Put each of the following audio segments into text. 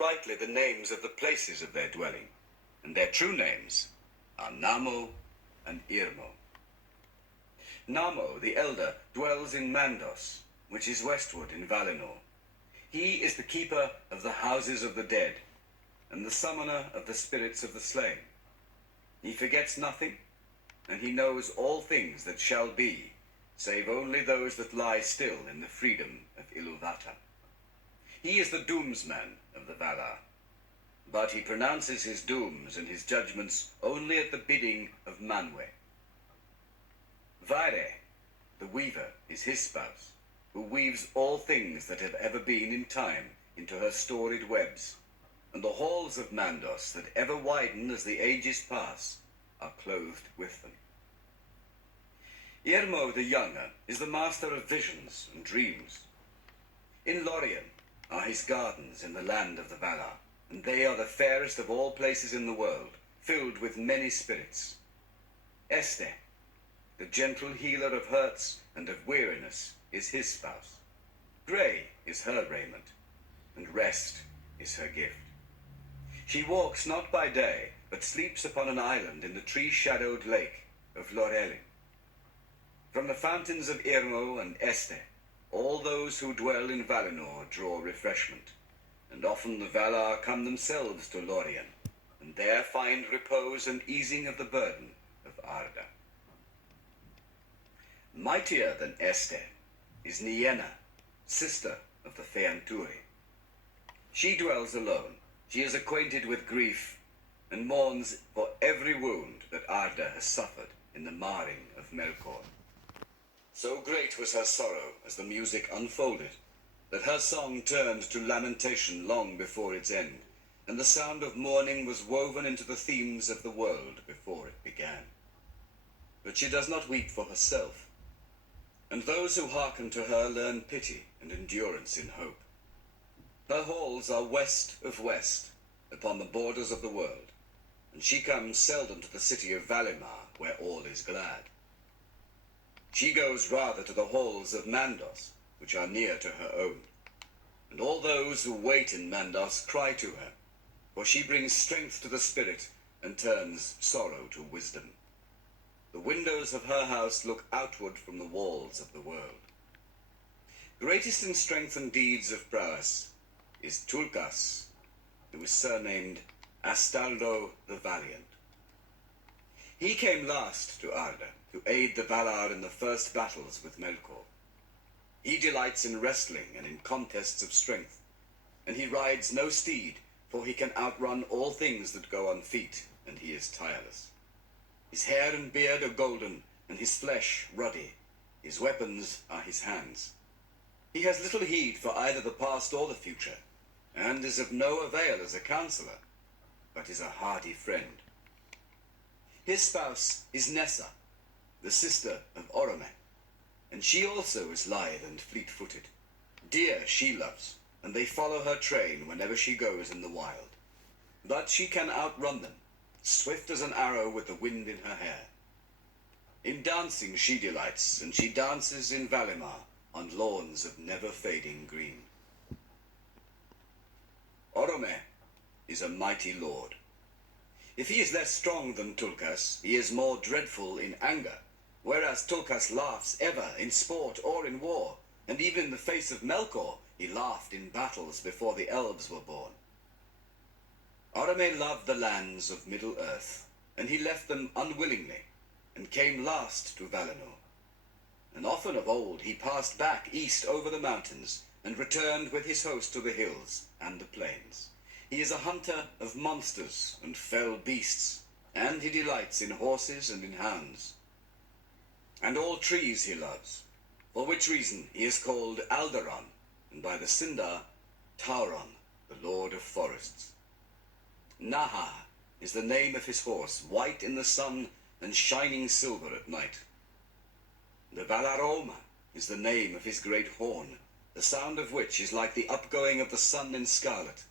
rightly the names of the places of their dwelling, and their true names are Namo and Irmo. Namo, the elder, dwells in Mandos, which is westward in Valinor. He is the keeper of the houses of the dead, and the summoner of the spirits of the slain. He forgets nothing, and he knows all things that shall be, save only those that lie still in the freedom of Ilúvatar. He is the doomsman of the Valar, but he pronounces his dooms and his judgments only at the bidding of Manwë. Vaire, the weaver, is his spouse, who weaves all things that have ever been in time into her storied webs, and the halls of Mandos that ever widen as the ages pass are clothed with them. Irmo the younger is the master of visions and dreams. In Lorien are his gardens in the land of the Valar, and they are the fairest of all places in the world, filled with many spirits. Este, the gentle healer of hurts and of weariness, is his spouse. Grey is her raiment, and rest is her gift. She walks not by day, but sleeps upon an island in the tree-shadowed lake of Lorelin. From the fountains of Irmo and Este, all those who dwell in Valinor draw refreshment, and often the Valar come themselves to Lorien, and there find repose and easing of the burden of Arda. Mightier than Este is Nienna, sister of the Feanturi. She dwells alone. She is acquainted with grief, and mourns for every wound that Arda has suffered in the marring of Melkor. So great was her sorrow as the music unfolded, that her song turned to lamentation long before its end, and the sound of mourning was woven into the themes of the world before it began. But she does not weep for herself, and those who hearken to her learn pity and endurance in hope. Her halls are west of west, upon the borders of the world, and she comes seldom to the city of Valimar, where all is glad. She goes rather to the halls of Mandos, which are near to her own, and all those who wait in Mandos cry to her, for she brings strength to the spirit and turns sorrow to wisdom. The windows of her house look outward from the walls of the world. Greatest in strength and deeds of prowess is Tulkas, who is surnamed Astaldo the Valiant. He came last to Arda to aid the Valar in the first battles with Melkor. He delights in wrestling and in contests of strength, and he rides no steed, for he can outrun all things that go on feet, and he is tireless. His hair and beard are golden, and his flesh ruddy. His weapons are his hands. He has little heed for either the past or the future, and is of no avail as a counselor, but is a hardy friend. His spouse is Nessa, the sister of Orome, and she also is lithe and fleet-footed. Deer she loves, and they follow her train whenever she goes in the wild. But she can outrun them, swift as an arrow with the wind in her hair. In dancing she delights, and she dances in Valimar on lawns of never-fading green. Orome is a mighty lord. If he is less strong than Tulkas, he is more dreadful in anger, whereas Tulkas laughs ever in sport or in war, and even in the face of Melkor he laughed in battles before the elves were born. Orome loved the lands of Middle-earth, and he left them unwillingly, and came last to Valinor. And often of old he passed back east over the mountains, and returned with his host to the hills and the plains. He is a hunter of monsters and fell beasts, and he delights in horses and in hounds. And all trees he loves, for which reason he is called Alderon, and by the Sindar, Tauron, the lord of forests. Naha is the name of his horse, white in the sun and shining silver at night. The Valaroma is the name of his great horn, the sound of which is like the upgoing of the sun in scarlet,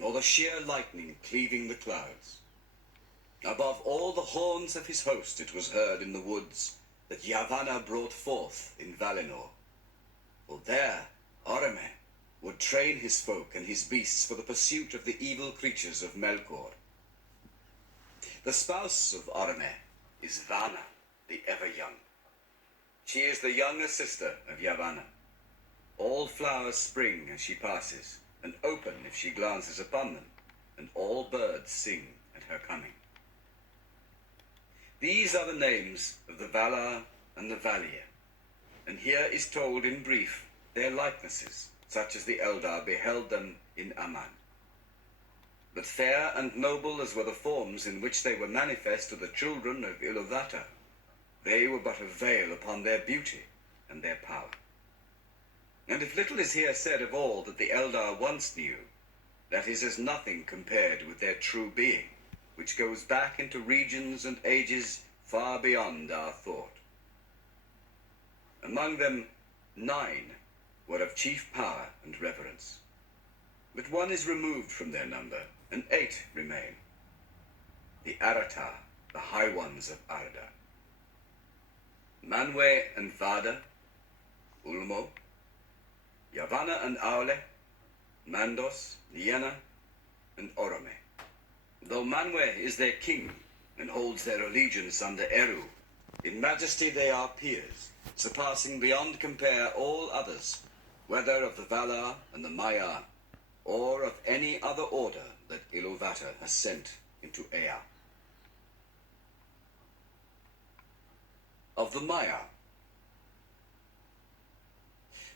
or the sheer lightning cleaving the clouds. Above all the horns of his host it was heard in the woods that Yavanna brought forth in Valinor. For there Orome would train his folk and his beasts for the pursuit of the evil creatures of Melkor. The spouse of Orome is Vana, the ever-young. She is the younger sister of Yavanna. All flowers spring as she passes, and open if she glances upon them, and all birds sing at her coming. These are the names of the Valar and the Valir, and here is told in brief their likenesses, such as the Eldar beheld them in Aman. But fair and noble as were the forms in which they were manifest to the children of Iluvatar, they were but a veil upon their beauty and their power. And if little is here said of all that the Eldar once knew, that is as nothing compared with their true being, which goes back into regions and ages far beyond our thought. Among them, 9 were of chief power and reverence. But 1 is removed from their number, and 8 remain. The Aratar, the high ones of Arda. Manwë and Vada, Ulmo, Yavanna and Aule, Mandos, Nienna, and Orome. Though Manwë is their king, and holds their allegiance under Eru, in majesty they are peers, surpassing beyond compare all others, whether of the Valar and the Maiar, or of any other order that Iluvatar has sent into Ea. Of the Maiar.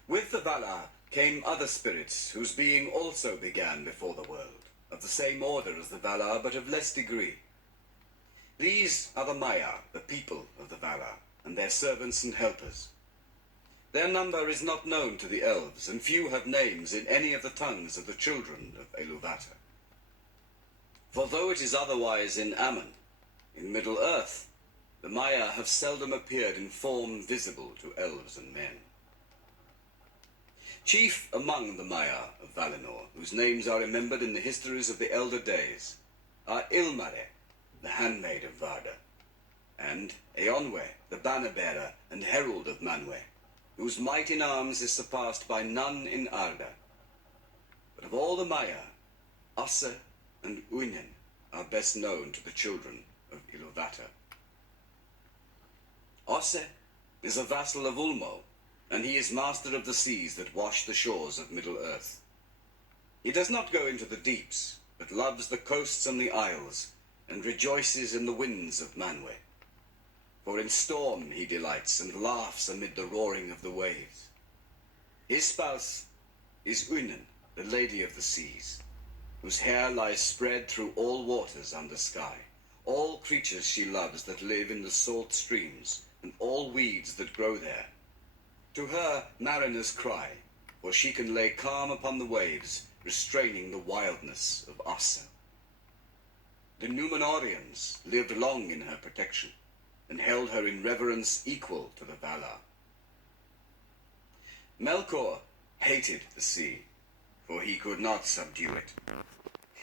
With the Valar came other spirits whose being also began before the world, of the same order as the Valar, but of less degree. These are the Maiar, the people of the Valar, and their servants and helpers. Their number is not known to the elves, and few have names in any of the tongues of the children of Iluvatar. For though it is otherwise in Aman, in Middle-earth, the Maiar have seldom appeared in form visible to elves and men. Chief among the Maiar of Valinor, whose names are remembered in the histories of the elder days, are Ilmare, the handmaid of Varda, and Eonwe, the banner-bearer and herald of Manwë, whose might in arms is surpassed by none in Arda. But of all the Maiar, Osse and Uinen are best known to the children of Iluvatar. Osse is a vassal of Ulmo, and he is master of the seas that wash the shores of Middle-earth. He does not go into the deeps, but loves the coasts and the isles, and rejoices in the winds of Manwë. For in storm he delights, and laughs amid the roaring of the waves. His spouse is Uinen, the lady of the seas, whose hair lies spread through all waters under sky, all creatures she loves that live in the salt streams, and all weeds that grow there. To her mariners cry, for she can lay calm upon the waves, restraining the wildness of Osse. The Númenóreans lived long in her protection, and held her in reverence equal to the Valar. Melkor hated the sea, for he could not subdue it.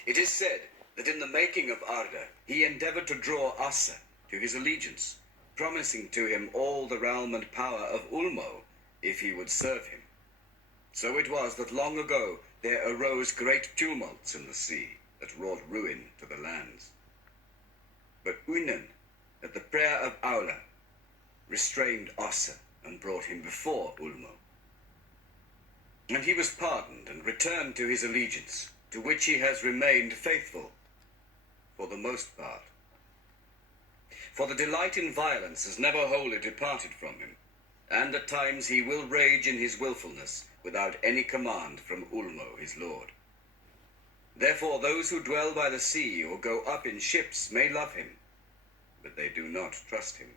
It is said that in the making of Arda, he endeavored to draw Osse to his allegiance, promising to him all the realm and power of Ulmo if he would serve him. So it was that long ago there arose great tumults in the sea that wrought ruin to the lands. But Uinen, at the prayer of Aule, restrained Osse and brought him before Ulmo. And he was pardoned and returned to his allegiance, to which he has remained faithful, for the most part. For the delight in violence has never wholly departed from him, and at times he will rage in his willfulness without any command from Ulmo his lord. Therefore those who dwell by the sea or go up in ships may love him, but they do not trust him.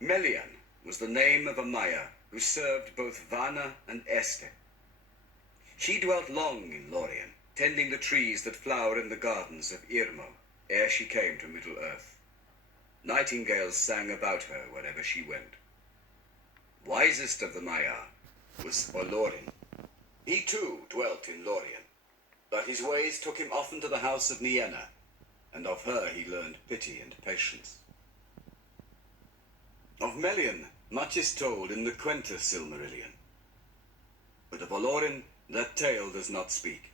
Melian was the name of a Maiar who served both Vana and Este. She dwelt long in Lorien, tending the trees that flower in the gardens of Irmo, ere she came to Middle-earth. Nightingales sang about her wherever she went. Wisest of the Maiar was Olorin. He too dwelt in Lorien, but his ways took him often to the house of Nienna, and of her he learned pity and patience. Of Melian much is told in the Quenta Silmarillion. But of Olorin that tale does not speak.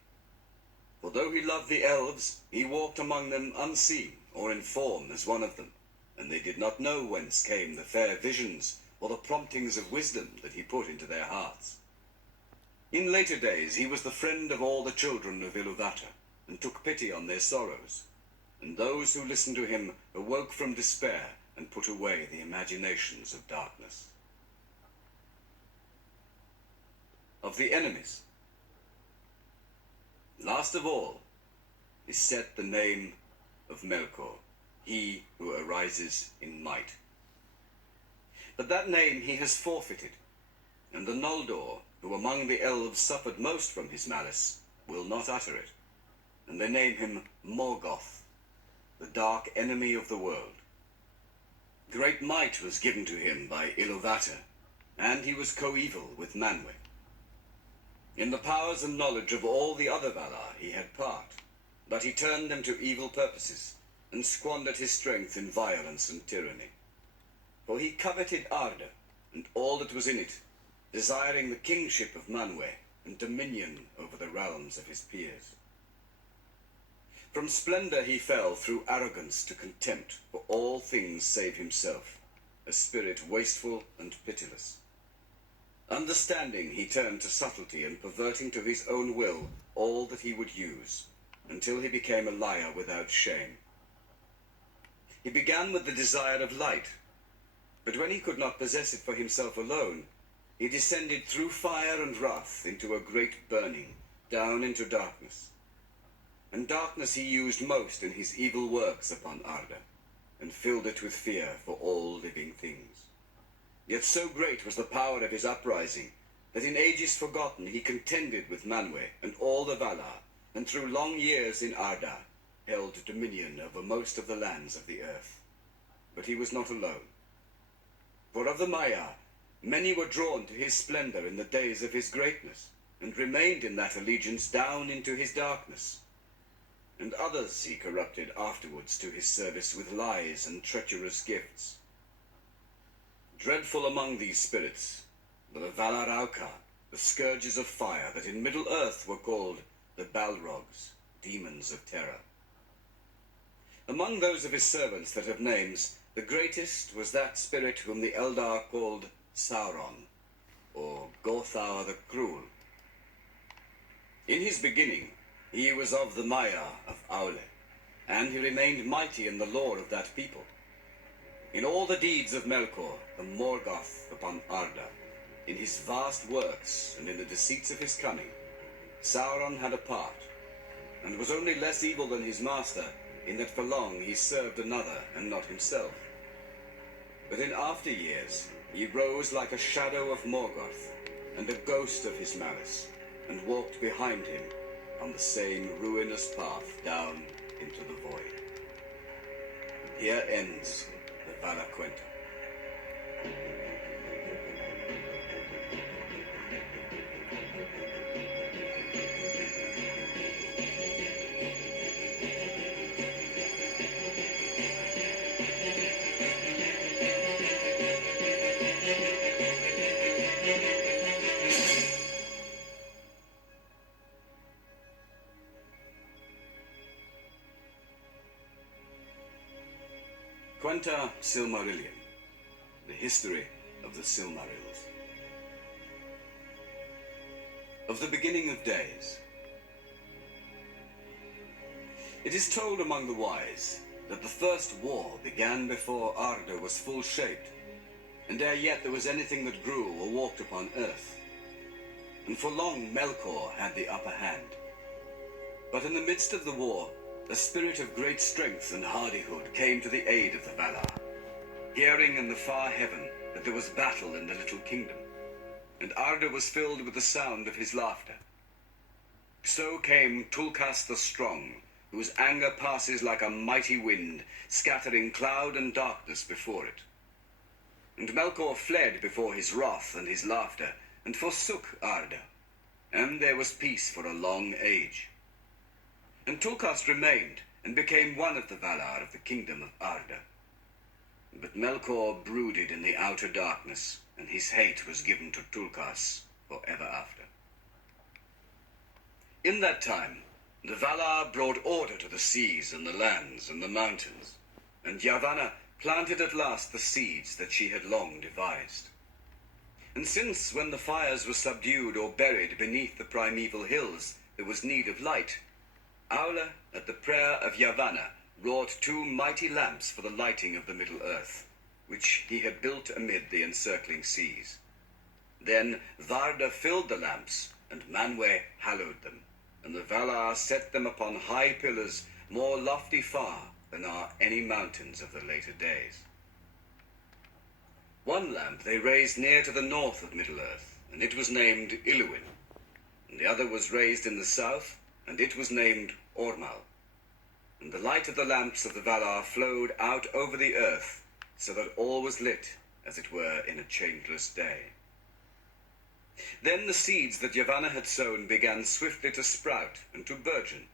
For though he loved the elves, he walked among them unseen or in form as one of them, and they did not know whence came the fair visions or the promptings of wisdom that he put into their hearts. In later days he was the friend of all the children of Iluvatar, and took pity on their sorrows, and those who listened to him awoke from despair and put away the imaginations of darkness. Of the enemies, last of all is set the name of Melkor, he who arises in might. But that name he has forfeited, and the Noldor, who among the elves suffered most from his malice, will not utter it, and they name him Morgoth, the dark enemy of the world. Great might was given to him by Iluvatar, and he was coeval with Manwë. In the powers and knowledge of all the other Valar he had part, but he turned them to evil purposes, and squandered his strength in violence and tyranny. For he coveted Arda, and all that was in it, desiring the kingship of Manwë, and dominion over the realms of his peers. From splendor he fell through arrogance to contempt for all things save himself, a spirit wasteful and pitiless. Understanding he turned to subtlety, and perverting to his own will all that he would use, until he became a liar without shame. He began with the desire of light, but when he could not possess it for himself alone, he descended through fire and wrath into a great burning, down into darkness. And darkness he used most in his evil works upon Arda, and filled it with fear for all living things. Yet so great was the power of his uprising, that in ages forgotten he contended with Manwë and all the Valar, and through long years in Arda held dominion over most of the lands of the earth. But he was not alone. For of the Maiar, many were drawn to his splendor in the days of his greatness, and remained in that allegiance down into his darkness. And others he corrupted afterwards to his service with lies and treacherous gifts. Dreadful among these spirits were the Valar Aukar, the scourges of fire that in Middle-earth were called the Balrogs, demons of terror. Among those of his servants that have names, the greatest was that spirit whom the Eldar called Sauron, or Gothaur the Cruel. In his beginning, he was of the Maiar of Aule, and he remained mighty in the lore of that people. In all the deeds of Melkor, the Morgoth upon Arda, in his vast works and in the deceits of his cunning, Sauron had a part, and was only less evil than his master, in that for long he served another and not himself. But in after years he rose like a shadow of Morgoth, and a ghost of his malice, and walked behind him on the same ruinous path down into the void. And here ends the Valar Quenta. Quenta Silmarillion, the history of the Silmarils. Of the beginning of days. It is told among the wise that the first war began before Arda was full-shaped, and ere yet there was anything that grew or walked upon earth. And for long Melkor had the upper hand. But in the midst of the war, a spirit of great strength and hardihood came to the aid of the Valar, hearing in the far heaven that there was battle in the little kingdom, and Arda was filled with the sound of his laughter. So came Tulkas the Strong, whose anger passes like a mighty wind, scattering cloud and darkness before it. And Melkor fled before his wrath and his laughter, and forsook Arda, and there was peace for a long age. And Tulkas remained, and became one of the Valar of the kingdom of Arda. But Melkor brooded in the outer darkness, and his hate was given to Tulkas for ever after. In that time, the Valar brought order to the seas and the lands and the mountains, and Yavanna planted at last the seeds that she had long devised. And since when the fires were subdued or buried beneath the primeval hills there was need of light, Aule, at the prayer of Yavanna, wrought 2 mighty lamps for the lighting of the Middle Earth, which he had built amid the encircling seas. Then Varda filled the lamps, and Manwë hallowed them, and the Valar set them upon high pillars more lofty far than are any mountains of the later days. One lamp they raised near to the north of Middle-earth, and it was named Illuin, and the other was raised in the south, and it was named Ormal. And the light of the lamps of the Valar flowed out over the earth, so that all was lit, as it were, in a changeless day. Then the seeds that Yavanna had sown began swiftly to sprout and to burgeon,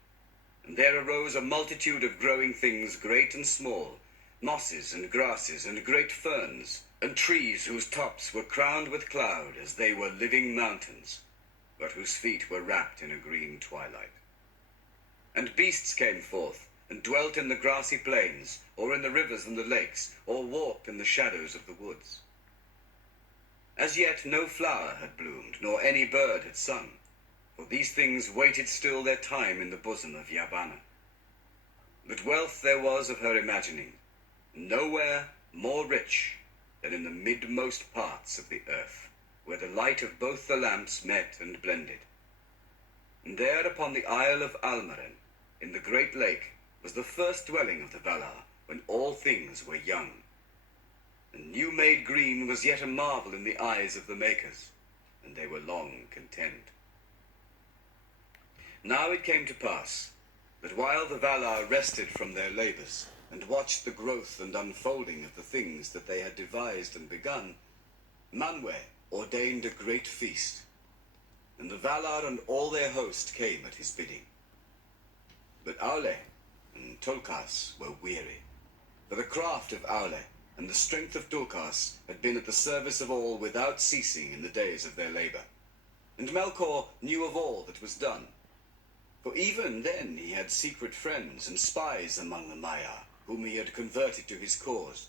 and there arose a multitude of growing things great and small, mosses and grasses and great ferns, and trees whose tops were crowned with cloud as they were living mountains, but whose feet were wrapped in a green twilight. And beasts came forth, and dwelt in the grassy plains, or in the rivers and the lakes, or walked in the shadows of the woods. As yet no flower had bloomed, nor any bird had sung, for these things waited still their time in the bosom of Yavanna. But wealth there was of her imagining, nowhere more rich than in the midmost parts of the earth, where the light of both the lamps met and blended. And there upon the isle of Almaren, in the great lake, was the first dwelling of the Valar, when all things were young. And new-made green was yet a marvel in the eyes of the makers, and they were long content. Now it came to pass that while the Valar rested from their labors, and watched the growth and unfolding of the things that they had devised and begun, Manwë ordained a great feast, and the Valar and all their host came at his bidding. But Aule and Tulkas were weary, for the craft of Aule and the strength of Tulkas had been at the service of all without ceasing in the days of their labor. And Melkor knew of all that was done, for even then he had secret friends and spies among the Maiar, whom he had converted to his cause,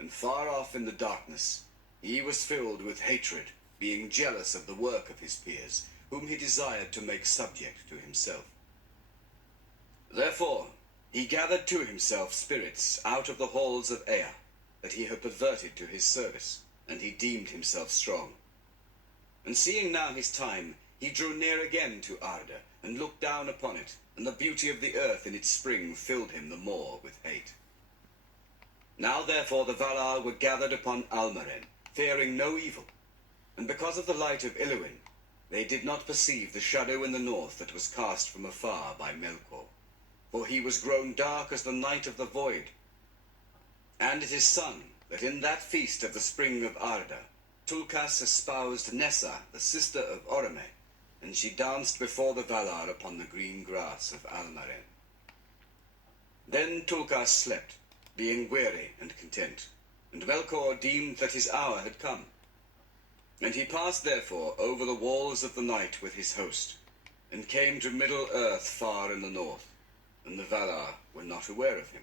and far off in the darkness he was filled with hatred, being jealous of the work of his peers, whom he desired to make subject to himself. Therefore he gathered to himself spirits out of the halls of Ea, that he had perverted to his service, and he deemed himself strong. And seeing now his time, he drew near again to Arda, and looked down upon it, and the beauty of the earth in its spring filled him the more with hate. Now therefore the Valar were gathered upon Almaren, fearing no evil, and because of the light of Illuin, they did not perceive the shadow in the north that was cast from afar by Melkor, for he was grown dark as the night of the void. And it is sung that in that feast of the spring of Arda, Tulkas espoused Nessa, the sister of Orome, and she danced before the Valar upon the green grass of Almaren. Then Tulkas slept, being weary and content, and Melkor deemed that his hour had come. And he passed therefore over the walls of the night with his host, and came to Middle-earth far in the north, and the Valar were not aware of him.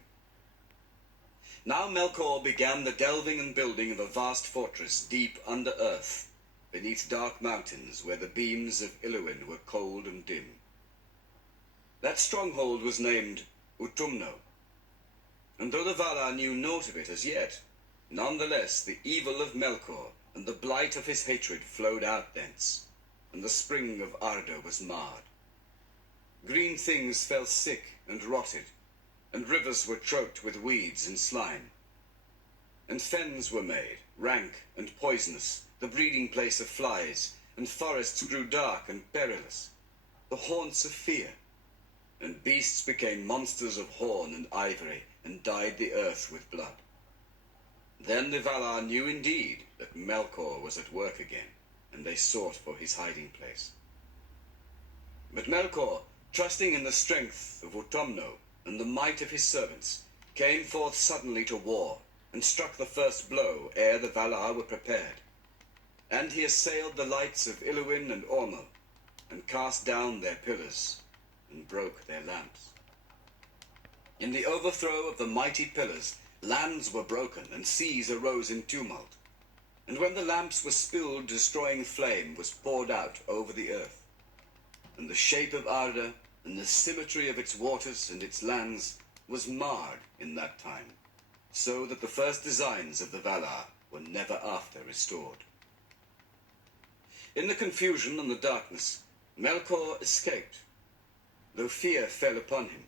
Now Melkor began the delving and building of a vast fortress deep under earth, beneath dark mountains where the beams of Illuin were cold and dim. That stronghold was named Utumno, and though the Valar knew naught of it as yet, none the less the evil of Melkor and the blight of his hatred flowed out thence, and the spring of Arda was marred. Green things fell sick and rotted, and rivers were choked with weeds and slime. And fens were made, rank and poisonous, the breeding place of flies, and forests grew dark and perilous, the haunts of fear, and beasts became monsters of horn and ivory, and dyed the earth with blood. Then the Valar knew indeed that Melkor was at work again, and they sought for his hiding place. But Melkor, trusting in the strength of Utumno and the might of his servants, came forth suddenly to war, and struck the first blow ere the Valar were prepared. And he assailed the lights of Illuin and Ormo, and cast down their pillars, and broke their lamps. In the overthrow of the mighty pillars, lands were broken, and seas arose in tumult. And when the lamps were spilled, destroying flame was poured out over the earth. And the shape of Arda, and the symmetry of its waters and its lands, was marred in that time, so that the first designs of the Valar were never after restored. In the confusion and the darkness, Melkor escaped, though fear fell upon him.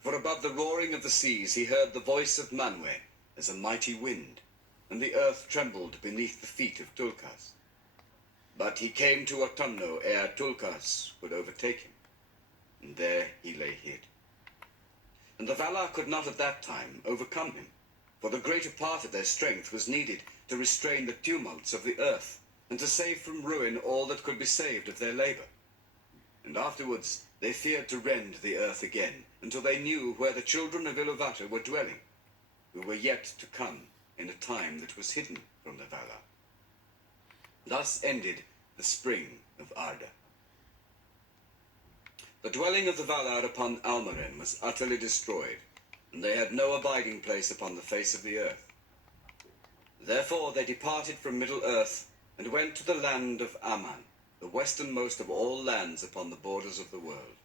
For above the roaring of the seas he heard the voice of Manwë as a mighty wind, and the earth trembled beneath the feet of Tulkas. But he came to Autumno ere Tulkas could overtake him, and there he lay hid. And the Valar could not at that time overcome him, for the greater part of their strength was needed to restrain the tumults of the earth, and to save from ruin all that could be saved of their labor. And afterwards they feared to rend the earth again, until they knew where the children of Iluvatar were dwelling, who were yet to come in a time that was hidden from the Valar. Thus ended the spring of Arda. The dwelling of the Valar upon Almaren was utterly destroyed, and they had no abiding place upon the face of the earth. Therefore they departed from Middle-earth, and went to the land of Aman, the westernmost of all lands upon the borders of the world.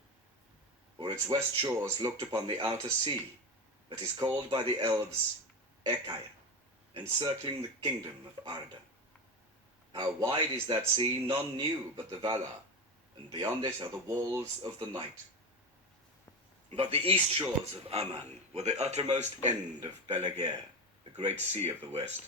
For its west shores looked upon the outer sea, that is called by the elves Ekaya, encircling the kingdom of Arda. How wide is that sea none knew but the Valar, and beyond it are the walls of the night. But the east shores of Aman were the uttermost end of Belager, the great sea of the west.